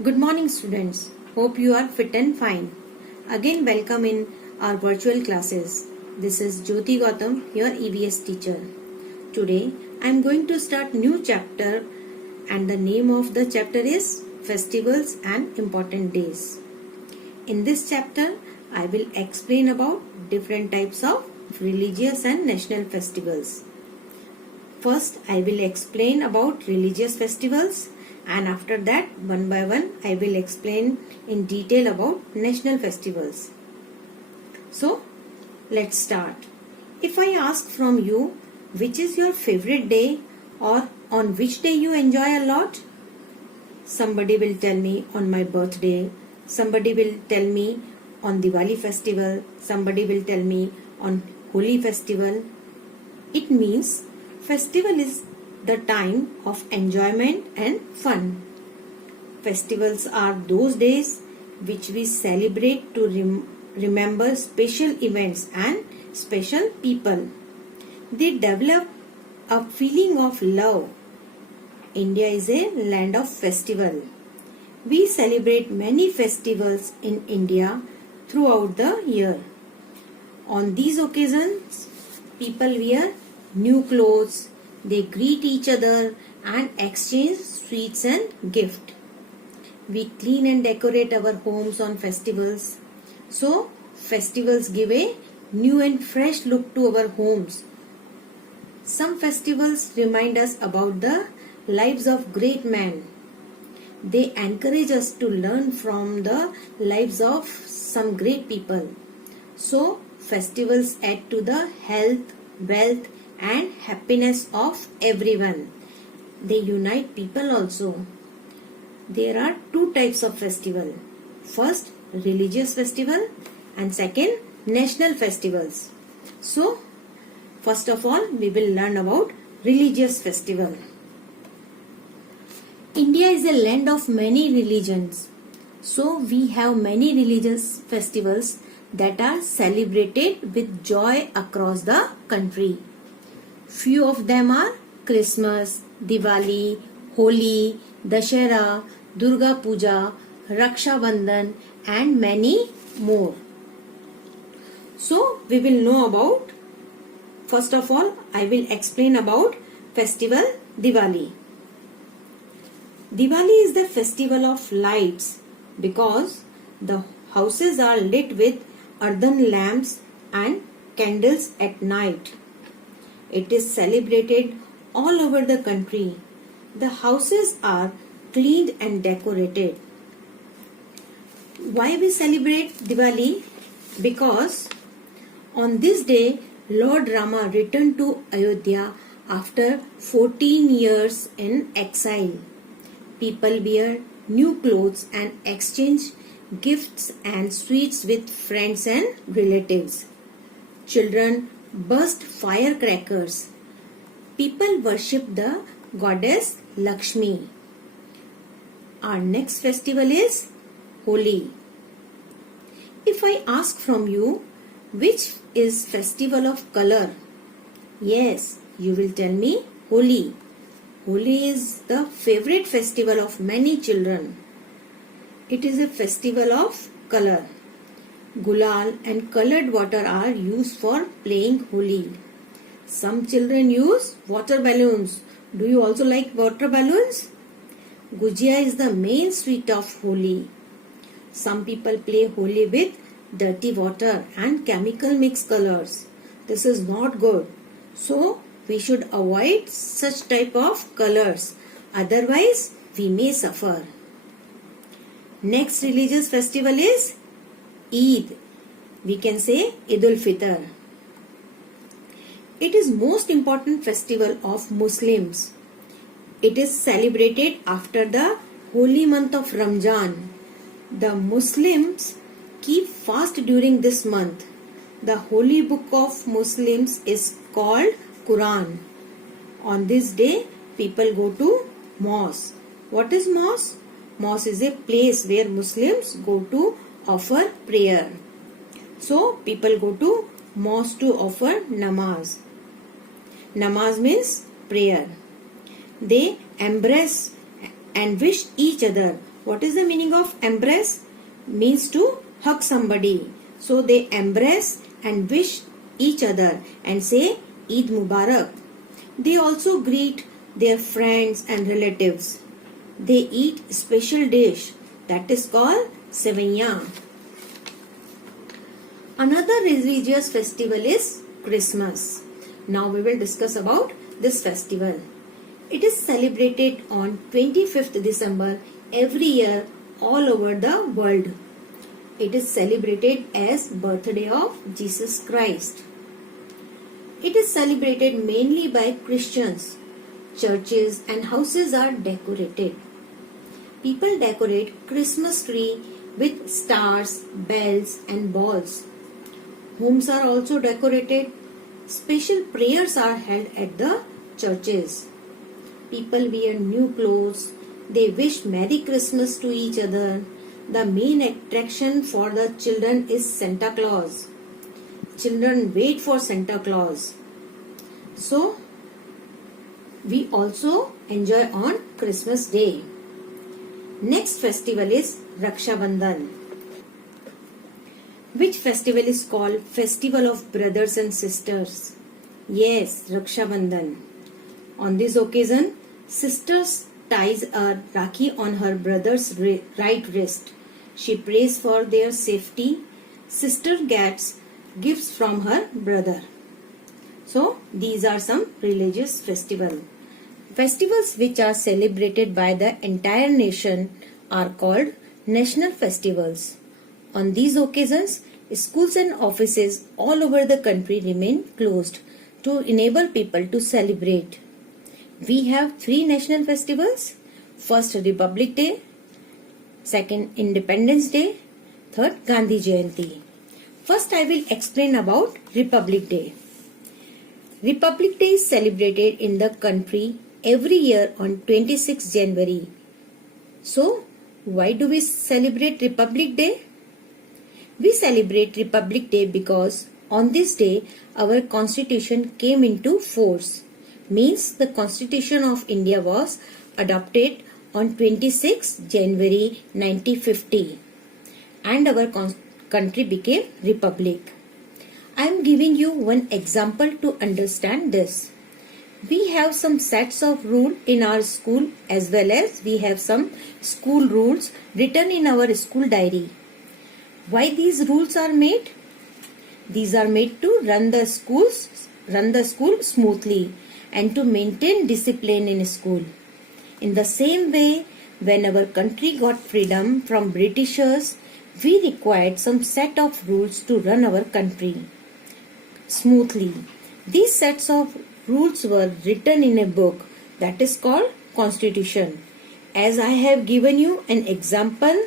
Good morning, students. Hope you are fit and fine. Again, welcome in our virtual classes. This is Jyoti Gautam, your EVS teacher. Today, I am going to start new chapter, and the name of the chapter is Festivals and Important Days. In this chapter, I will explain about different types of religious and national festivals. First, I will explain about religious festivals, and after that, one by one, I will explain in detail about national festivals. So, let's start. If I ask from you, which is your favorite day or on which day you enjoy a lot? Somebody will tell me on my birthday, somebody will tell me on Diwali festival, somebody will tell me on Holi festival. It means festival is the time of enjoyment and fun. Festivals are those days which we celebrate to remember special events and special people. They develop a feeling of love. India is a land of festival. We celebrate many festivals in India throughout the year. On these occasions, people wear new clothes, they greet each other and exchange sweets and gifts. We clean and decorate our homes on festivals. So, festivals give a new and fresh look to our homes. Some festivals remind us about the lives of great men. They encourage us to learn from the lives of some great people. So, festivals add to the health, wealth, and happiness of everyone. They unite people also. There are two types of festival. First, religious festival, and second, national festivals. So, first of all, we will learn about religious festival. India is a land of many religions. So, we have many religious festivals that are celebrated with joy across the country. Few of them are Christmas, Diwali, Holi, Dashera, Durga Puja, Raksha Bandhan and many more. So, we will know about, first of all, I will explain about festival Diwali. Diwali is the festival of lights because the houses are lit with earthen lamps and candles at night. It is celebrated all over the country. The houses are cleaned and decorated. Why we celebrate Diwali? Because on this day, Lord Rama returned to Ayodhya after 14 years in exile. People wear new clothes and exchange gifts and sweets with friends and relatives. Children burst firecrackers. People worship the goddess Lakshmi. Our next festival is Holi. If I ask from you, which is festival of color? Yes, you will tell me Holi. Holi is the favorite festival of many children. It is a festival of color. Gulal and colored water are used for playing Holi. Some children use water balloons. Do you also like water balloons? Gujia is the main sweet of Holi. Some people play Holi with dirty water and chemical mixed colors. This is not good. So, we should avoid such type of colors. Otherwise, we may suffer. Next religious festival is Eid. We can say Eid al-Fitr. It is most important festival of Muslims. It is celebrated after the holy month of Ramzan. The Muslims keep fast during this month. The holy book of Muslims is called Quran. On this day, people go to mosque. What is mosque? Mosque is a place where Muslims go to offer prayer. So, people go to mosque to offer namaz. Namaz means prayer. They embrace and wish each other What is the meaning of embrace? Means to hug somebody. So they embrace and wish each other and say Eid Mubarak. They also greet their friends and relatives. They eat special dish that is called Sevaiya. Another religious festival is Christmas. Now we will discuss about this festival. It is celebrated on 25th December every year all over the world. It is celebrated as birthday of Jesus Christ. It is celebrated mainly by Christians. Churches and houses are decorated. People decorate Christmas tree with stars, bells and balls. Homes are also decorated. Special prayers are held at the churches. People wear new clothes. They wish Merry Christmas to each other. The main attraction for the children is Santa Claus. Children wait for Santa Claus. So, we also enjoy on Christmas Day. Next festival is Raksha Bandhan. Which festival is called Festival of Brothers and Sisters? Yes, Raksha Bandhan. On this occasion, sisters ties a rakhi on her brother's right wrist. She prays for their safety. Sister gets gifts from her brother. So, these are some religious festivals. Festivals which are celebrated by the entire nation are called national festivals. On these occasions, schools and offices all over the country remain closed to enable people to celebrate. We have three national festivals. First, Republic Day. Second, Independence Day. Third, Gandhi Jayanti. First, I will explain about Republic Day. Republic Day is celebrated in the country every year on 26 January. So, why do we celebrate Republic Day? We celebrate Republic Day because on this day our constitution came into force. Means the Constitution of India was adopted on 26 January 1950 and our country became Republic. I am giving you one example to understand this. We have some sets of rules in our school as well as we have some school rules written in our school diary. Why these rules are made? These are made to run the school smoothly and to maintain discipline in school. In the same way, when our country got freedom from Britishers, we required some set of rules to run our country smoothly. These sets of rules were written in a book that is called Constitution. As I have given you an example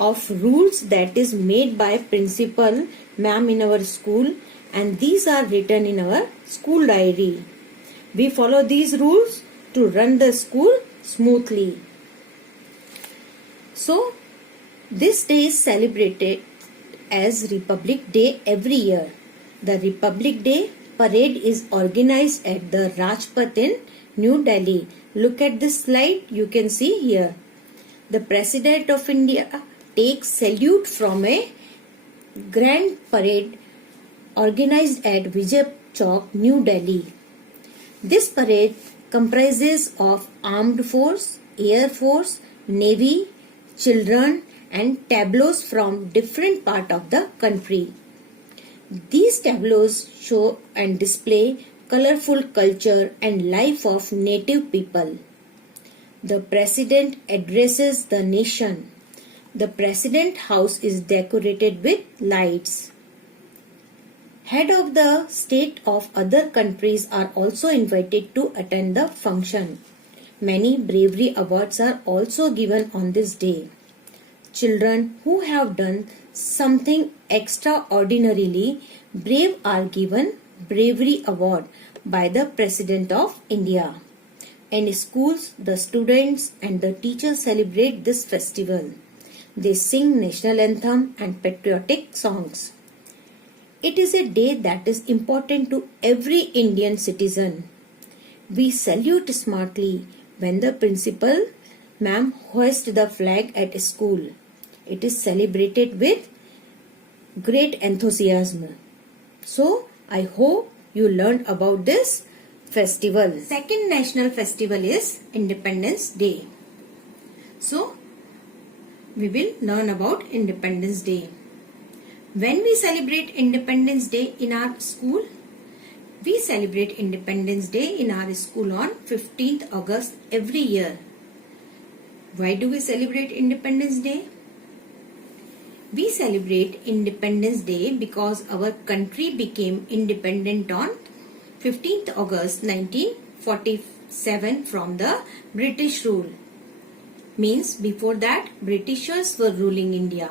of rules that is made by principal ma'am in our school, and these are written in our school diary. We follow these rules to run the school smoothly. So, this day is celebrated as Republic Day every year. The Republic Day parade is organized at the Rajpath in New Delhi. Look at this slide, you can see here. The President of India takes salute from a grand parade organized at Vijay Chowk, New Delhi. This parade comprises of Armed Force, Air Force, Navy, children and tableaus from different parts of the country. These tableaus show and display colorful culture and life of native people. The President addresses the nation. The President House is decorated with lights. Head of the state of other countries are also invited to attend the function. Many bravery awards are also given on this day. Children who have done something extraordinarily brave are given bravery award by the President of India. In schools, the students and the teachers celebrate this festival. They sing national anthem and patriotic songs. It is a day that is important to every Indian citizen. We salute smartly when the principal ma'am hoist the flag at school. It is celebrated with great enthusiasm. So, I hope you learned about this festival. Second national festival is Independence Day. So, we will learn about Independence Day. When we celebrate Independence Day in our school, we celebrate Independence Day in our school on 15th August every year. Why do we celebrate Independence Day? We celebrate Independence Day because our country became independent on 15th August 1947 from the British rule. Means before that Britishers were ruling India.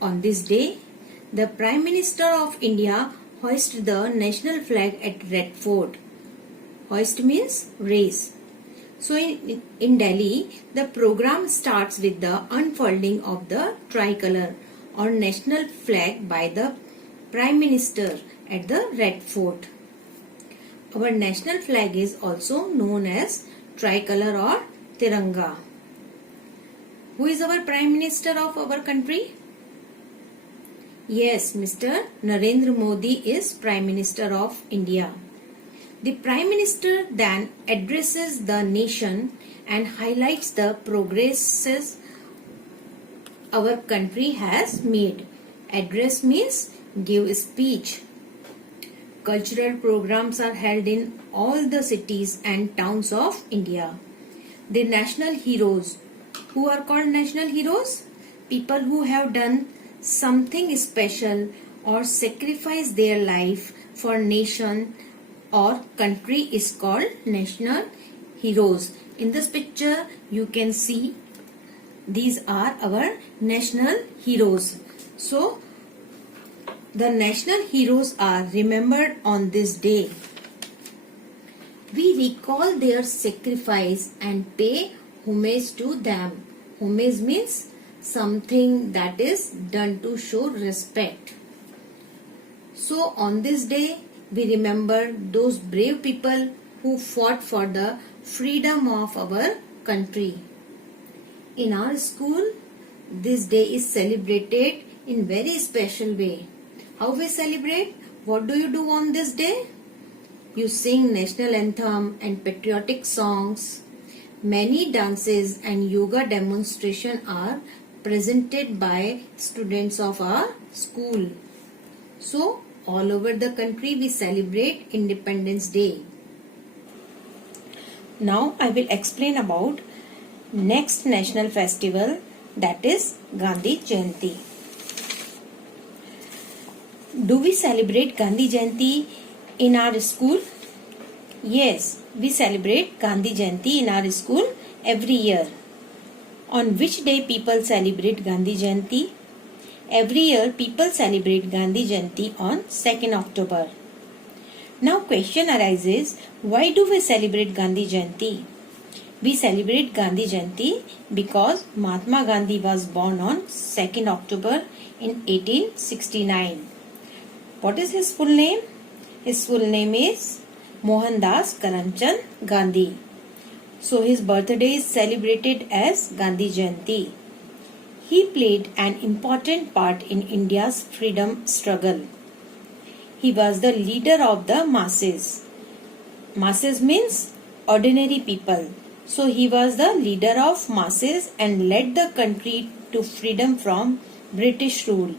On this day, the Prime Minister of India hoisted the national flag at Red Fort. Hoist means raise. So in Delhi, the program starts with the unfolding of the tricolor or national flag by the Prime Minister at the Red Fort. Our national flag is also known as tricolor or Tiranga. Who is our Prime Minister of our country? Yes, Mr. Narendra Modi is Prime Minister of India. The Prime Minister then addresses the nation and highlights the progresses our country has made. Address means give speech. Cultural programs are held in all the cities and towns of India. The national heroes. Who are called national heroes? People who have done something special or sacrificed their life for nation or country is called national heroes. In this picture you can see these are our national heroes. So the national heroes are remembered on this day. We recall their sacrifice and pay homage to them. Homage means something that is done to show respect. So on this day we remember those brave people who fought for the freedom of our country. In our school, this day is celebrated in very special way. How we celebrate? What do you do on this day? You sing national anthem and patriotic songs. Many dances and yoga demonstration are presented by students of our school. So, all over the country we celebrate Independence Day. Now I will explain about next national festival, that is Gandhi Jayanti. Do we celebrate Gandhi Jayanti in our school? Yes, we celebrate Gandhi Jayanti in our school every year. On which day people celebrate Gandhi Jayanti? Every year people celebrate Gandhi Jayanti on 2nd October. Now question arises, why do we celebrate Gandhi Jayanti? We celebrate Gandhi Jayanti because Mahatma Gandhi was born on 2nd October in 1869. What is his full name? His full name is Mohandas Karamchand Gandhi. So his birthday is celebrated as Gandhi Jayanti. He played an important part in India's freedom struggle. He was the leader of the masses. Masses means ordinary people. So he was the leader of masses and led the country to freedom from British rule.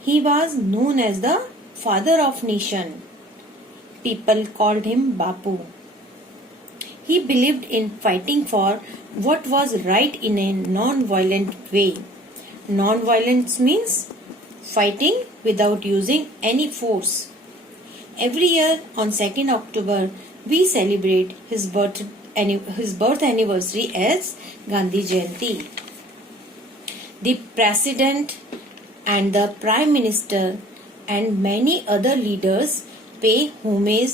He was known as the father of nation. People called him Bapu. He believed in fighting for what was right in a non-violent way. Non-violence means fighting without using any force. Every year on 2nd October, we celebrate his birth anniversary as Gandhi Jayanti. The President and the Prime Minister and many other leaders pay homage.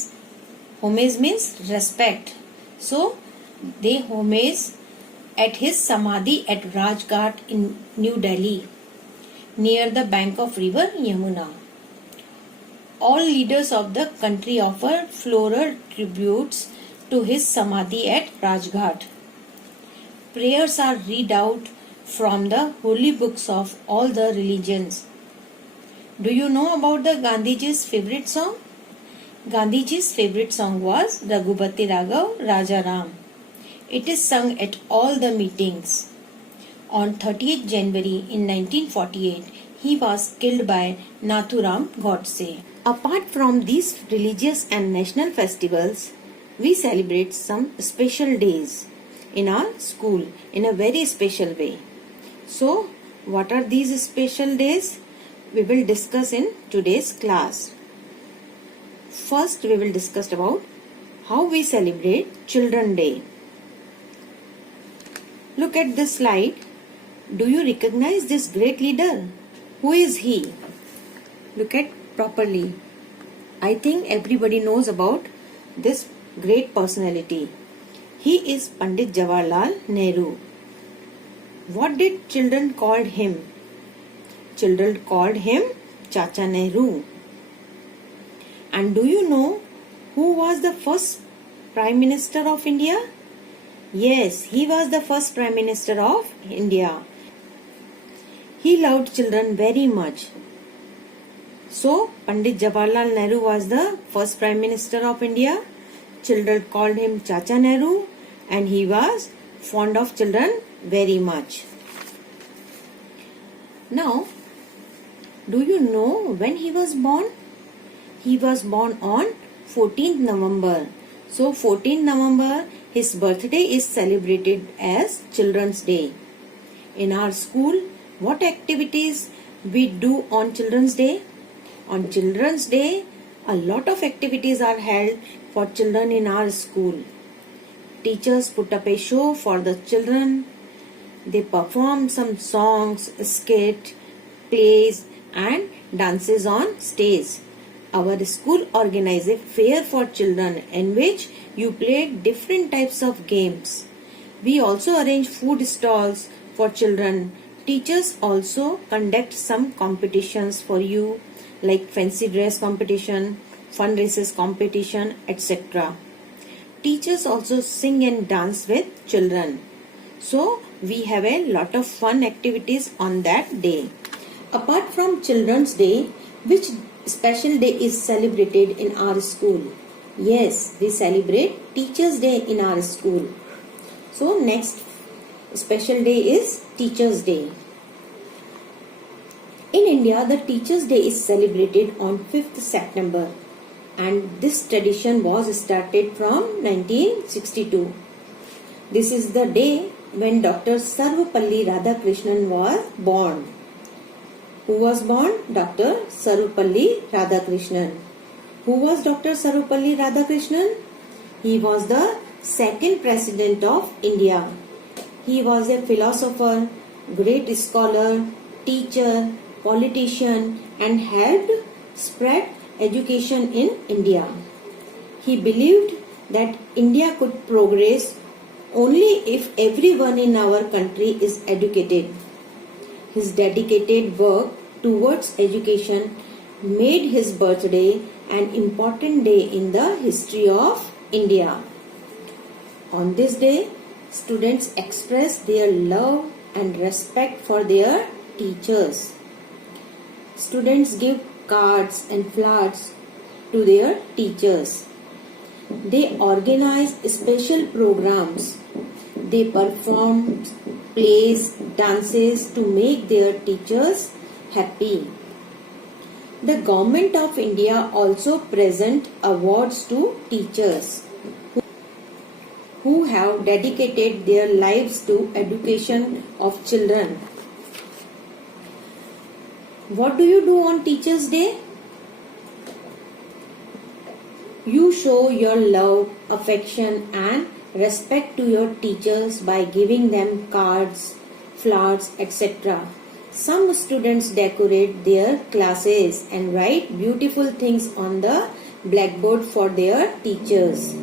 Homage means respect. So, they homage at his Samadhi at Rajghat in New Delhi, near the bank of river Yamuna. All leaders of the country offer floral tributes to his Samadhi at Rajghat. prayers are read out from the holy books of all the religions. Do you know about the Gandhiji's favorite song? Gandhiji's favorite song was Raghupati Raghav Raja Ram. It is sung at all the meetings. On 30th January in 1948, he was killed by Nathuram Godse. Apart from these religious and national festivals, we celebrate some special days in our school in a very special way. So, what are these special days? We will discuss in today's class. First, we will discuss about how we celebrate Children's Day. Look at this slide. Do you recognize this great leader? Who is he? Look at properly. I think everybody knows about this great personality. He is Pandit Jawaharlal Nehru. What did children call him? Children called him Chacha Nehru. And do you know who was the first Prime Minister of India? Yes, he was the first Prime Minister of India. He loved children very much. So, Pandit Jawaharlal Nehru was the first Prime Minister of India. Children called him Chacha Nehru and he was fond of children very much. Now, do you know when he was born? He was born on 14th November. So, 14th November, his birthday is celebrated as Children's Day. In our school, what activities we do on Children's Day? On Children's Day, a lot of activities are held for children in our school. Teachers put up a show for the children. They perform some songs, skit, plays and dances on stage. Our school organizes a fair for children in which you play different types of games. We also arrange food stalls for children. Teachers also conduct some competitions for you like fancy dress competition, fun races competition, etc. Teachers also sing and dance with children. So, we have a lot of fun activities on that day. Apart from Children's Day, which special day is celebrated in our school? Yes, we celebrate Teachers' Day in our school. So, next special day is Teachers' Day. In India, the Teachers' Day is celebrated on 5th September and this tradition was started from 1962. This is the day when Dr. Sarvepalli Radhakrishnan was born. Who was born? Dr. Sarvepalli Radhakrishnan. Who was Dr. Sarvepalli Radhakrishnan? He was the second president of India. He was a philosopher, great scholar, teacher, politician and helped spread education in India. He believed that India could progress only if everyone in our country is educated. His dedicated work towards education made his birthday an important day in the history of India. On this day, students express their love and respect for their teachers. Students give cards and flowers to their teachers. They organize special programs. They perform plays, dances to make their teachers happy. The Government of India also present awards to teachers who have dedicated their lives to education of children. What do you do on Teachers' Day? You show your love, affection and respect to your teachers by giving them cards, flowers, etc. Some students decorate their classes and write beautiful things on the blackboard for their teachers.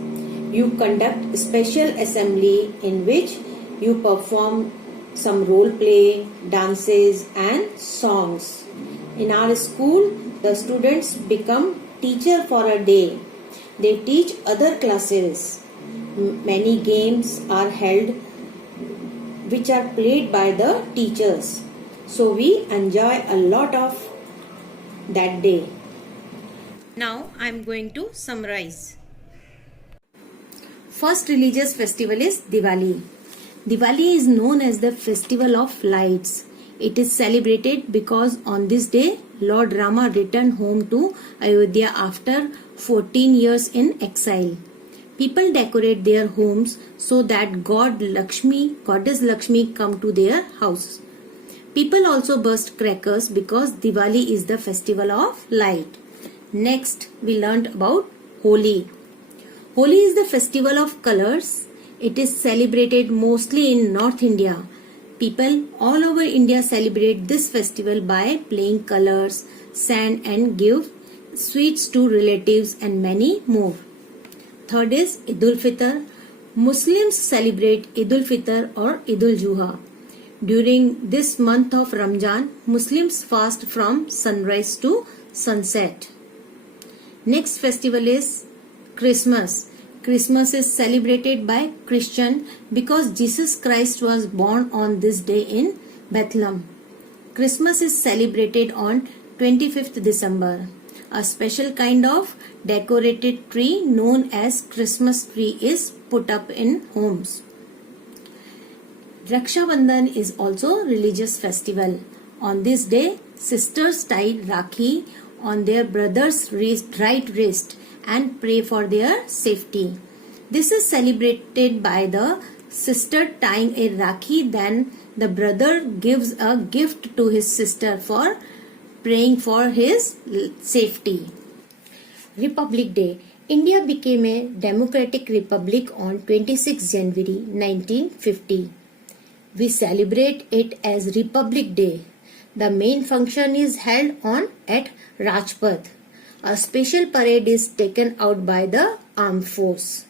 You conduct special assembly in which you perform some role play, dances and songs. In our school, the students become teacher for a day. They teach other classes. Many games are held which are played by the teachers. So we enjoy a lot of that day. Now I am going to summarize. First religious festival is Diwali. Diwali is known as the festival of lights. It is celebrated because on this day Lord Rama returned home to Ayodhya after 14 years in exile. People decorate their homes so that Goddess Lakshmi come to their house. People also burst crackers because Diwali is the festival of light. Next, we learnt about Holi. Holi is the festival of colors. It is celebrated mostly in North India. People all over India celebrate this festival by playing colors, sand and give sweets to relatives and many more. Third is Eid ul-Fitr. Muslims celebrate Eid ul-Fitr or Eid ul-Juha. During this month of Ramzan, Muslims fast from sunrise to sunset. Next festival is Christmas. Christmas is celebrated by Christian because Jesus Christ was born on this day in Bethlehem. Christmas is celebrated on 25th December. A special kind of decorated tree known as Christmas tree is put up in homes. Raksha Bandhan is also a religious festival. On this day, sisters tie Rakhi on their brother's right wrist and pray for their safety. This is celebrated by the sister tying a Rakhi, then the brother gives a gift to his sister for praying for his safety. Republic Day. India became a democratic republic on 26 January 1950. We celebrate it as Republic Day. The main function is held at Rajpath. A special parade is taken out by the armed force.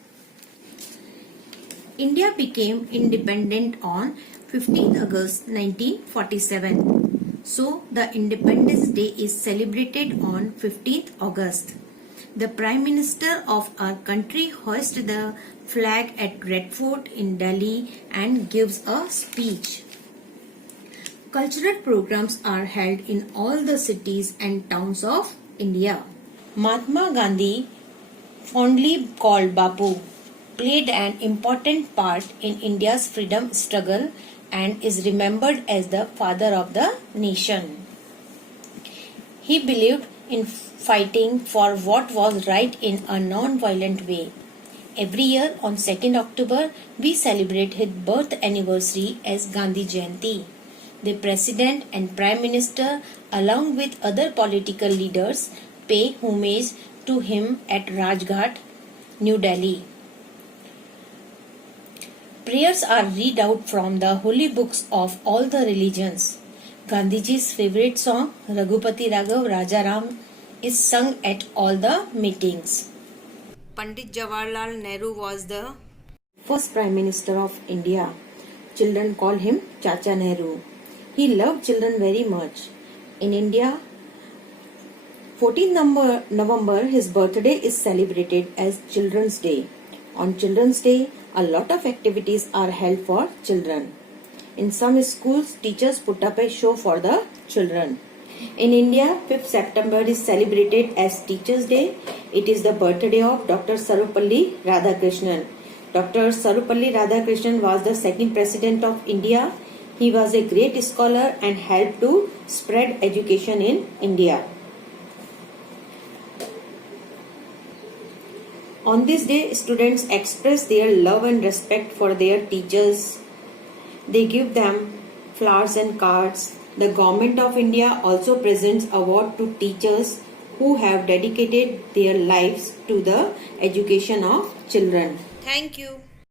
India became independent on 15th August 1947. So the Independence Day is celebrated on 15th August. The Prime Minister of our country hoists the flag at Red Fort in Delhi and gives a speech. Cultural programs are held in all the cities and towns of India. Mahatma Gandhi, fondly called Bapu, played an important part in India's freedom struggle and is remembered as the father of the nation. He believed in fighting for what was right in a non-violent way. Every year on 2nd October, we celebrate his birth anniversary as Gandhi Jayanti. The President and Prime Minister, along with other political leaders, pay homage to him at Rajghat, New Delhi. Prayers are read out from the holy books of all the religions. Gandhiji's favorite song, Raghupati Raghav Raja Ram, is sung at all the meetings. Pandit Jawaharlal Nehru was the first Prime Minister of India. Children call him Chacha Nehru. He loved children very much. In India, 14th November, his birthday is celebrated as Children's Day. On Children's Day, a lot of activities are held for children. In some schools, teachers put up a show for the children. In India, 5th September is celebrated as Teachers' Day. It is the birthday of Dr. Sarvepalli Radhakrishnan. Dr. Sarvepalli Radhakrishnan was the second President of India. He was a great scholar and helped to spread education in India. On this day, students express their love and respect for their teachers. They give them flowers and cards. The Government of India also presents award to teachers who have dedicated their lives to the education of children. Thank you.